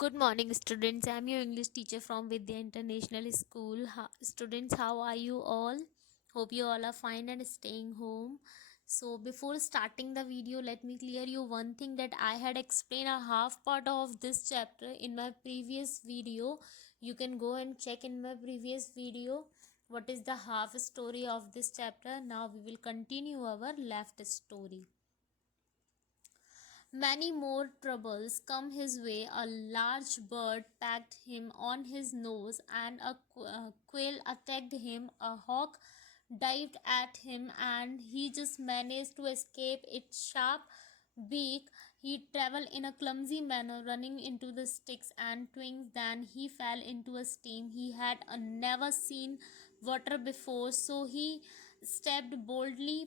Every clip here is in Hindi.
Good morning, students. I'm your English teacher from Vidya International School. Students, how are you all? Hope you all are fine and staying home. So, before starting the video, let me clear you one thing that I had explained a half part of this chapter in my previous video. You can go and check in my previous video what is the half story of this chapter. Now, we will continue our left story. Many more troubles come his way. A large bird pecked him on his nose, and a quail attacked him. A hawk dived at him, and he just managed to escape its sharp beak. He traveled in a clumsy manner, running into the sticks and twigs. Then he fell into a stream. He had never seen water before, so he stepped boldly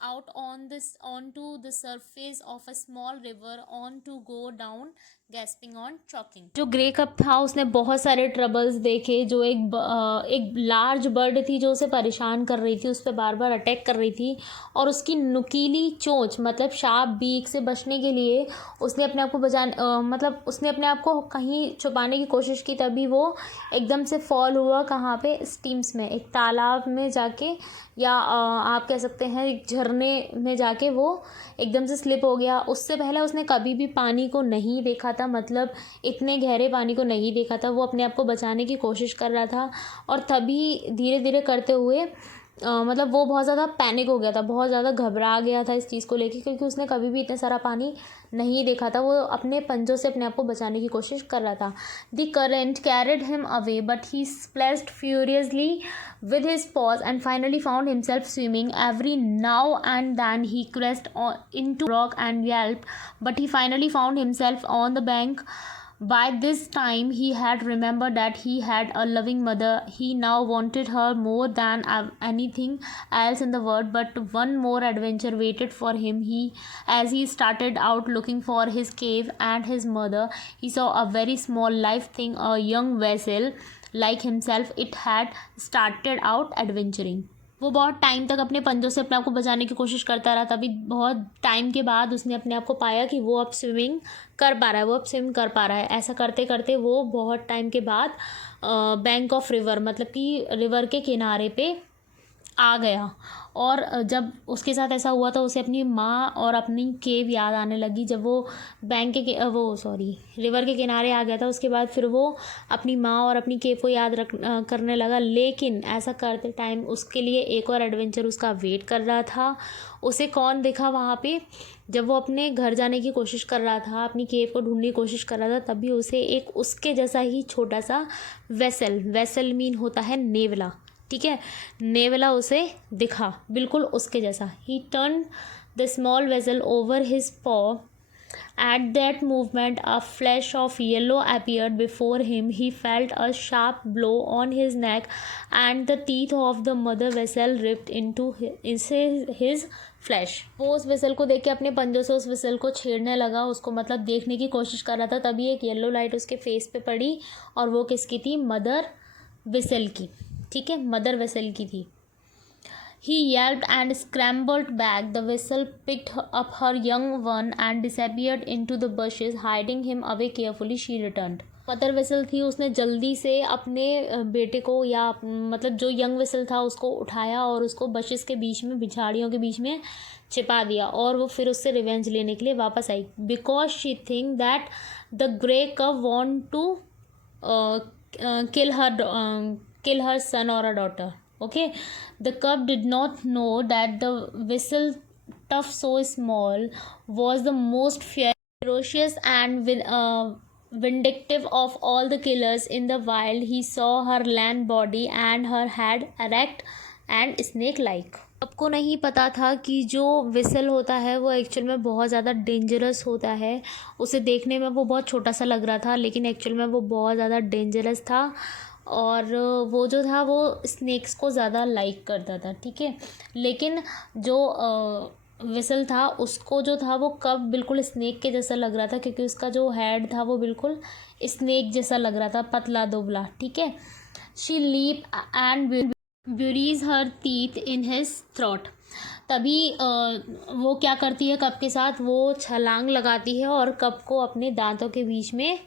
out onto the surface of a small river on to go down gasping on choking. जो ग्रे कप था उसने बहुत सारे ट्रबल्स देखे। जो एक लार्ज बर्ड थी जो उसे परेशान कर रही थी, उस पर बार बार अटैक कर रही थी, और उसकी नुकीली चोंच मतलब शार्प बीक से बचने के लिए उसने अपने आप को मतलब उसने अपने आप को कहीं छुपाने की कोशिश की। तभी वो एकदम से फॉल हुआ। कहाँ पे? स्टीम्स में, एक तालाब में जाके, या आप कह सकते हैं एक झरने में जाके वो एकदम से स्लिप हो गया। उससे पहले उसने कभी भी पानी को नहीं देखा था, मतलब इतने गहरे पानी को नहीं देखा था। वो अपने आप को बचाने की कोशिश कर रहा था, और तभी धीरे धीरे करते हुए मतलब वो बहुत ज़्यादा पैनिक हो गया था, बहुत ज़्यादा घबरा गया था इस चीज़ को लेके, क्योंकि उसने कभी भी इतना सारा पानी नहीं देखा था। वो अपने पंजों से अपने आप को बचाने की कोशिश कर रहा था। The current carried him away, but he splashed furiously with his paws and finally found himself swimming. Every now and then he crashed into rock and yelped, but he finally found himself on the bank. By this time he had remembered that he had a loving mother. He now wanted her more than anything else in the world. But one more adventure waited for him. As he started out looking for his cave and his mother, he saw a very small live thing, a young vessel like himself. It had started out adventuring. वो बहुत टाइम तक अपने पंजों से अपने आप को बचाने की कोशिश करता रहा। तभी बहुत टाइम के बाद उसने अपने आप को पाया कि वो अब स्विमिंग कर पा रहा है, वो अब स्विम कर पा रहा है। ऐसा करते करते वो बहुत टाइम के बाद बैंक ऑफ रिवर, मतलब कि रिवर के किनारे पे आ गया। और जब उसके साथ ऐसा हुआ तो उसे अपनी माँ और अपनी केव याद आने लगी। जब वो रिवर के किनारे आ गया था, उसके बाद फिर वो अपनी माँ और अपनी केव को याद करने लगा। लेकिन ऐसा करते टाइम उसके लिए एक और एडवेंचर उसका वेट कर रहा था। उसे कौन दिखा वहाँ पे? जब वो अपने घर जाने की कोशिश कर रहा था, अपनी केव को ढूंढने की कोशिश कर रहा था, तभी उसे एक उसके जैसा ही छोटा सा वेसल मीन होता है नेवला, ठीक है, नेवला उसे दिखा, बिल्कुल उसके जैसा। ही turn the small vessel over his पॉ। At that movement, a flash of yellow appeared before him. He felt a sharp blow on his neck, and the teeth of the mother vessel ripped into his flesh. वो उस वेसल को देख के अपने पंजों से उस वेसल को छेड़ने लगा, उसको मतलब देखने की कोशिश कर रहा था। तभी एक येलो लाइट उसके फेस पे पड़ी, और वो किसकी थी? मदर वेसल की, ठीक है, मदर वेसल की थी। He yelped and scrambled back. The vessel picked up her young one and disappeared into the bushes, hiding him away carefully. She returned. Mother vessel थी, उसने जल्दी से अपने बेटे को, या मतलब जो यंग वेसल था, उसको उठाया और उसको बशेस के बीच में, झाड़ियों के बीच में छिपा दिया, और वो फिर उससे रिवेंज लेने के लिए वापस आई। Because she think that the grey cow want to kill her son or a daughter. Okay, the cub did not know that the vessel, tough so small, was the most ferocious and vindictive of all the killers in the wild. He saw her land body and her head erect and snake like. सबको नहीं पता था कि जो विसल होता है वो एक्चुअल में बहुत ज़्यादा डेंजरस होता है। उसे देखने में वो बहुत छोटा सा लग रहा था, लेकिन एक्चुअल में वो बहुत ज़्यादा डेंजरस था, और वो जो था वो स्नेक्स को ज़्यादा लाइक करता था, ठीक है। लेकिन जो विसल था उसको जो था वो कब बिल्कुल स्नेक के जैसा लग रहा था, क्योंकि उसका जो हेड था वो बिल्कुल स्नेक जैसा लग रहा था, पतला दुबला, ठीक है। She leap and buries her teeth in his throat. तभी वो क्या करती है कप के साथ? वो छलांग लगाती है और कप को अपने दांतों के बीच में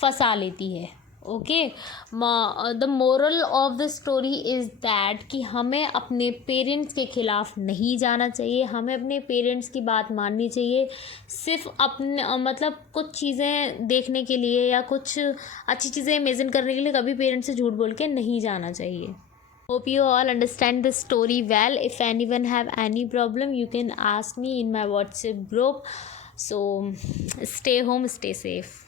फंसा लेती है। Okay, the moral of the story is that कि हमें अपने पेरेंट्स के ख़िलाफ़ नहीं जाना चाहिए, हमें अपने पेरेंट्स की बात माननी चाहिए। सिर्फ अपने मतलब कुछ चीज़ें देखने के लिए या कुछ अच्छी चीज़ें इमेजिन करने के लिए कभी पेरेंट्स से झूठ बोल के नहीं जाना चाहिए। Hope you all understand this story well. If anyone have any problem, you can ask me in my WhatsApp group. So stay home, stay safe.